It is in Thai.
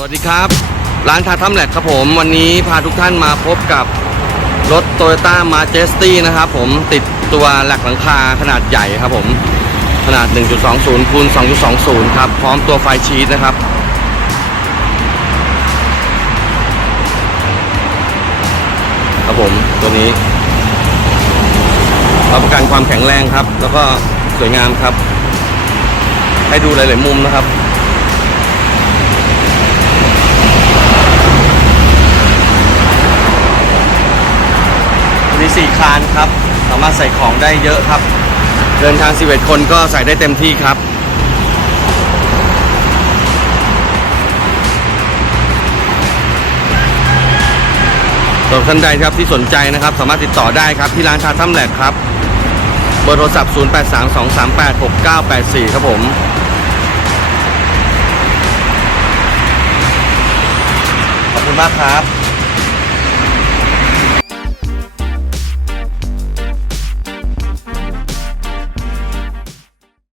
สวัสดีครับ ร้านทาทัมแลกครับผม วันนี้พาทุกท่านมาพบกับรถ Toyota Majesty นะครับผมติดตัวหลกหลังคาขนาดใหญ่ครับผม ขนาด 1.20คูณ2.20 ครับ พร้อมตัวไฟชีสนะครับ ครับผมตัวนี้รับประกันความแข็งแรงครับ แล้วก็สวยงามครับ ให้ดูหลาย ๆ มุมนะครับ มีสี่คานครับ สามารถใส่ของได้เยอะครับ เดินทาง 11 คนก็ใส่ได้เต็มที่ครับสำหรับท่านใดครับที่สนใจนะครับ สามารถติดต่อได้ครับที่ร้านชาทัมแหลกครับ เบอร์โทรศัพท์ 0832386984 ครับผมขอบคุณมากครับ